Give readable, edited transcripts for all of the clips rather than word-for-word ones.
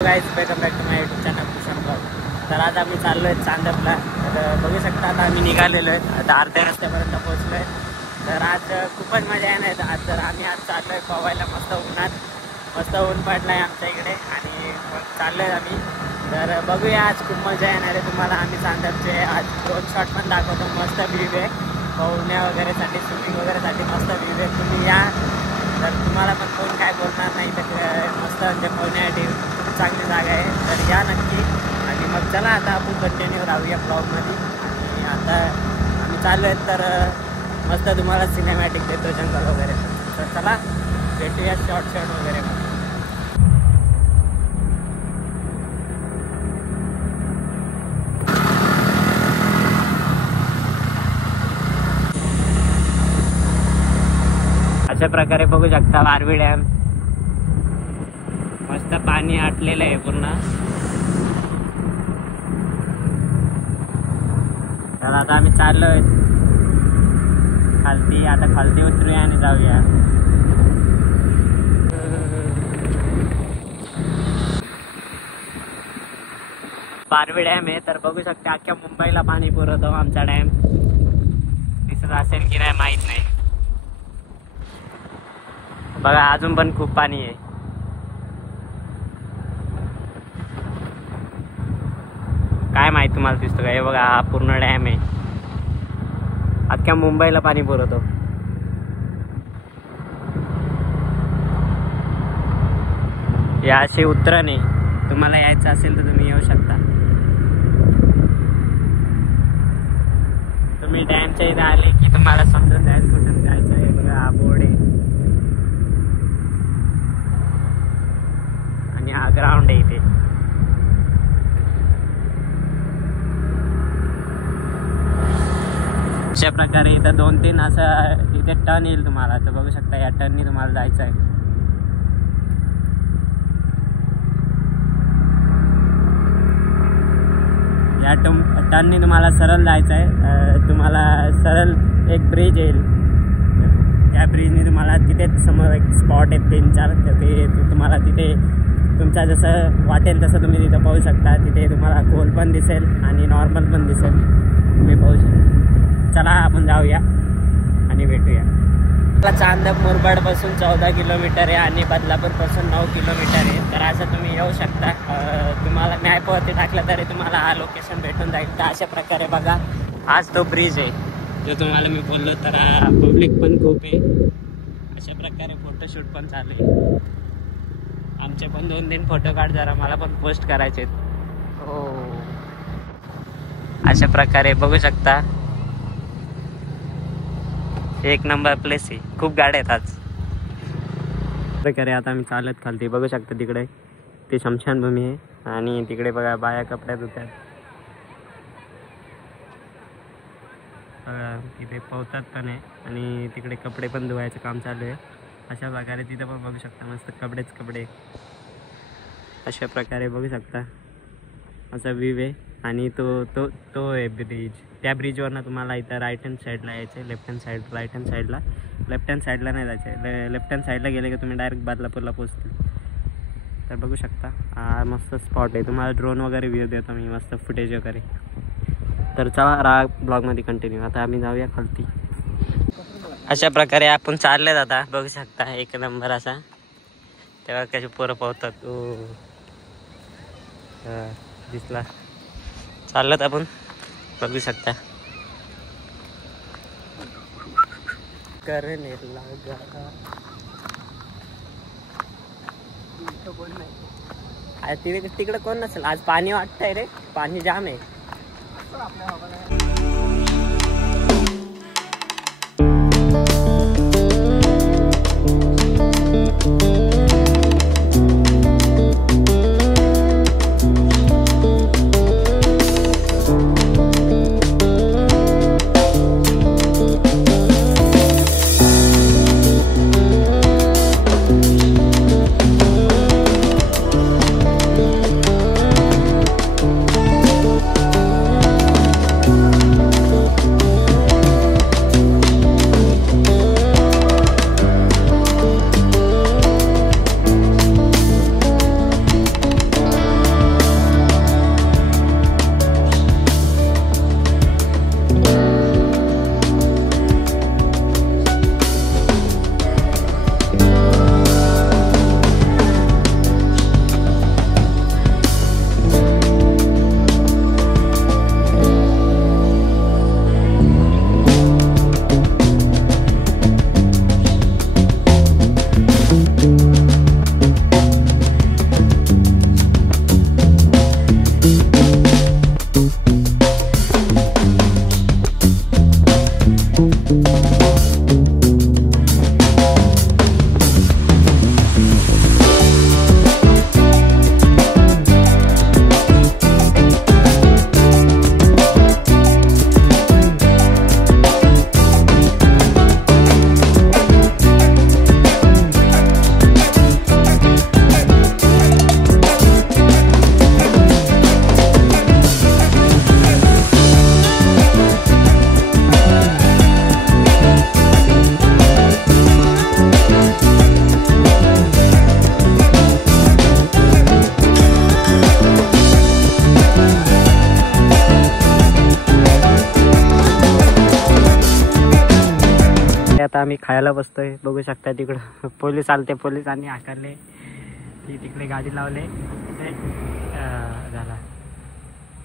Guys welcome back to my YouTube channel Bhushan blog. तर आज आम्ही चाललो आहे चांदपला. तर बघू शकता आता आम्ही निघालेलो आहे. आता अर्ध्या रस्त्यापर्यंत पोहोचलो आहे. तर आज खूपच मजा येणार आहे. तर आम्ही आज चाललो आहे पोहायला मस्त उन्हात. मस्त ऊन पडलं आहे आमच्या इकडे आणि चाललो आहे आम्ही. तर बघूया आज खूप मजा येणार आहे तुम्हाला. आम्ही चांदपचे आज 2 शॉट पण दाखवतो. मस्त व्ह्यू आहे पोहण्या वगैरेसाठी, स्विमिंग वगैरेसाठी मस्त व्ह्यू आहे. तुम्ही या, तर तुम्हाला पण कोण काय बोलणार नाही. तर मस्त म्हणजे पोहण्यासाठी खूप चांगली जागा आहे. तर या नक्की. आणि मग चला आता आपण कंटिन्यू राहूया ब्लॉगमध्ये. आणि आता आम्ही चाललो आहेत तर मस्त तुम्हाला सिनेमॅटिक देतो जंगल वगैरे. तर चला भेटूया शॉर्ट वगैरे. अशा प्रकारे बघू शकता वारवी डॅम. मस्त पाणी आटलेलं आहे पूर्ण. तर आता आम्ही चाललोय खालती. आता खालती उतरूया आणि जाऊया. वारवी डॅम आहे. तर बघू शकता अख्ख्या मुंबईला पाणी पुरवतो आमचा डॅम. दिसत असेल की नाही माहित नाही. बघा अजून पण खूप पाणी आहे. काय माहित तुम्हाला दिसतं का? हे बघा हा पूर्ण डॅम आहे. अख्ख्या मुंबईला पाणी पुरवतो. हे असे उतरण आहे. तुम्हाला यायचं असेल तर तुम्ही येऊ शकता. तुम्ही डॅमच्या इथे आले की तुम्हाला समजून जाईल कुठून जायचं आहे. बघा हा बोर्ड आहे आणि हा ग्राउंड आहे इथे. अशा प्रकारे इथं 2-3 असं इथे टर्न येईल तुम्हाला. तर बघू शकता या टर्ननी तुम्हाला जायचं आहे. या टर्ननी तुम्हाला सरळ जायचं आहे. तुम्हाला सरळ एक ब्रिज येईल. त्या ब्रिजनी तुम्हाला तिथेच समोर एक स्पॉट आहे 3-4. तर ते तुम्हाला तिथे तुमचा जसं वाटेल तसं तुम्ही तिथं पाहू शकता. तिथे तुम्हाला खोल पण दिसेल आणि नॉर्मल पण दिसेल. तुम्ही पाहू शकता. चला आपण जाऊया आणि भेटूया. चांदप मुरबाडपासून 14 किलोमीटर आहे आणि बदलापूरपासून 9 किलोमीटर आहे. तर असं तुम्ही येऊ शकता. तुम्हाला मॅपवरती टाकलं तरी तुम्हाला हा लोकेशन भेटून जाईल. तर अशा प्रकारे बघा आज तो ब्रिज आहे जो तुम्हाला मी बोललो. तर पब्लिक पण खूप आहे. अशा प्रकारे फोटोशूट पण चालू आहे. आमचे पण 2-3 फोटो काढ जरा, मला पण पोस्ट करायचे. हो अशा प्रकारे बघू शकता. एक नंबर प्लेस आहे. खूप गाड्या आहेत आज. प्रकारे आता आम्ही चालत खालती. बघू शकता तिकडे ते शमशानभूमी आहे आणि तिकडे बघा बाया कपड्या धुतात. तिथे पोहतात पण आहे आणि तिकडे कपडे पण धुवायचं काम चालू आहे. अशा प्रकारे तिथं पण बघू शकता मस्त कपडे. अशा प्रकारे बघू शकता असा व्ह्यू आहे. आणि तो आहे ब्रिज. त्या ब्रिजवरनं तुम्हाला इथं राईट हँड साईडला यायचं आहे. लेफ्ट हँड साईडला नाही जायचं आहे. लेफ्ट हँड साईडला गेले की तुम्ही डायरेक्ट बदलापूरला पोहोचतील. तर बघू शकता हा मस्त स्पॉट आहे. तुम्हाला ड्रोन वगैरे व्ह्यू देतो मी, मस्त फुटेज वगैरे. तर चला राहा ब्लॉगमध्ये कंटिन्यू. आता आम्ही जाऊया खालती. अशा प्रकारे आपण चालले आता. बघू शकता एक नंबर असा. तेव्हा कशी पोरं पोहतात. दिसला चाललं आपण बघू शकता. करणे लागा तिकडे कोण नसेल आज. पाणी वाटतंय रे, पाणी जाम आहे. आता आम्ही खायला बसतोय. बघू शकता तिकडं पोलीस आलते, पोलिसांनी आकारले, ती तिकडे गाडी लावले झाला.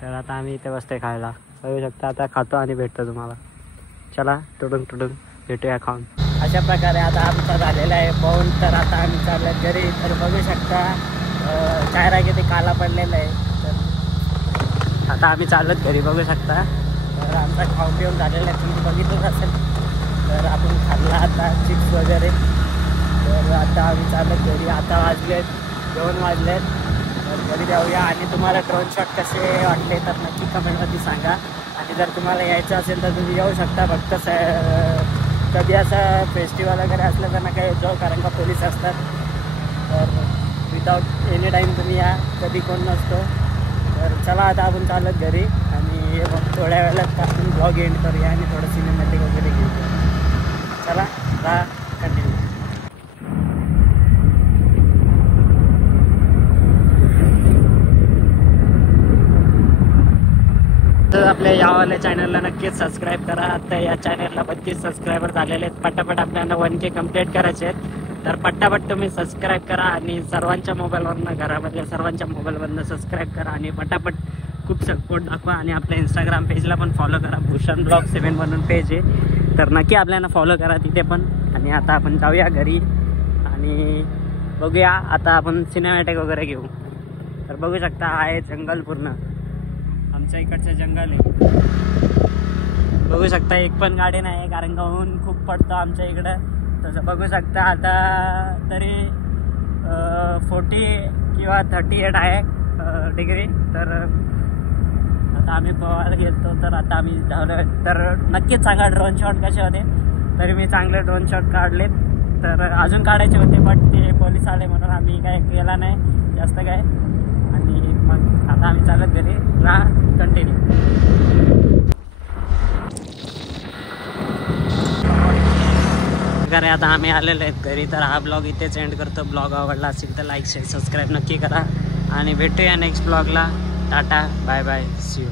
तर आता आम्ही इथे बसतोय खायला. बघू शकता आता खातो आणि भेटतो तुम्हाला. चला तुडून भेटूया खाऊन. अशा प्रकारे आता आमचा झालेला आहे पाहून. तर आता आम्ही चाललो घरी. तर बघू शकता चायरा किती काला पडलेला आहे. तर आता आम्ही चालत घरी. बघू शकता तर आमचा खाऊन पिऊन झालेला आहे, तुम्ही बघितलंच असेल. तर आपण खाल्ला आता चिप्स वगैरे. तर आता आम्ही चालत घरी. आता वाजलेत 2 वाजलेत. तर घरी जाऊया. आणि तुम्हाला ड्रोन शॉट कसे वाटले तर नक्की कमेंटमध्ये सांगा. आणि जर तुम्हाला यायचं असेल तर तुम्ही येऊ शकता. फक्त कधी असं फेस्टिवल वगैरे असलं तर नका येत जाऊ, कारण का पोलीस असतात. तर विदाऊट एनी टाईम तुम्ही या, कधी कोण नसतो. तर चला आता आपण चालत घरी. आणि मग थोड्या वेळात आपण ब्लॉग एंड करूया आणि थोडं सिनेमॅटिक वगैरे घेऊया. चला कंटिन्यू. तर आपल्या यावाल्या चॅनलला नक्कीच सबस्क्राईब करा. आता या चॅनलला 32 सबस्क्रायबर झालेले आहेत. पटापट आपल्याला 1K कंप्लीट करायचे आहेत. तर पटापट तुम्ही सबस्क्राईब करा आणि सर्वांच्या मोबाईलवरनं, घरामधल्या सर्वांच्या मोबाईलवरनं सबस्क्राईब करा आणि पटापट खूप सपोर्ट दाखवा. आणि आपल्या इंस्टाग्राम पेजला पण फॉलो करा. भूषण ब्लॉग 7 म्हणून पेज आहे, तर नक्की आपल्याला फॉलो करा तिथे पण. आणि आता आपण जाऊया घरी आणि बघूया. आता आपण सिनेमॅटिक वगैरे घेऊ. तर बघू शकता आहे जंगल पूर्ण. आमच्या इकडचं जंगल आहे. बघू शकता एक पण गाडी नाही, कारण का ऊन खूप पडतो आमच्या इकडं. तसं बघू शकता आता तरी 40 किंवा 38 आहे डिग्री. तर आता आम्ही पोहायला गेलो. तर आता आम्ही धावलो. तर नक्कीच सांगा ड्रोन शॉट कसे होते. तरी मी चांगले ड्रोन शॉट काढलेत. तर अजून काढायचे होते पण ते पोलीस आले म्हणून आम्ही काय केला नाही जास्त काय. आणि मग आता आम्ही चालत घरी. कंटिन्यू. अरे आता आम्ही आलेलो आहेत घरी. तर हा ब्लॉग इथेच एंड करतो. ब्लॉग आवडला असेल तर लाईक शेअर सबस्क्राईब नक्की करा आणि भेटूया नेक्स्ट ब्लॉगला. Tata bye bye see you.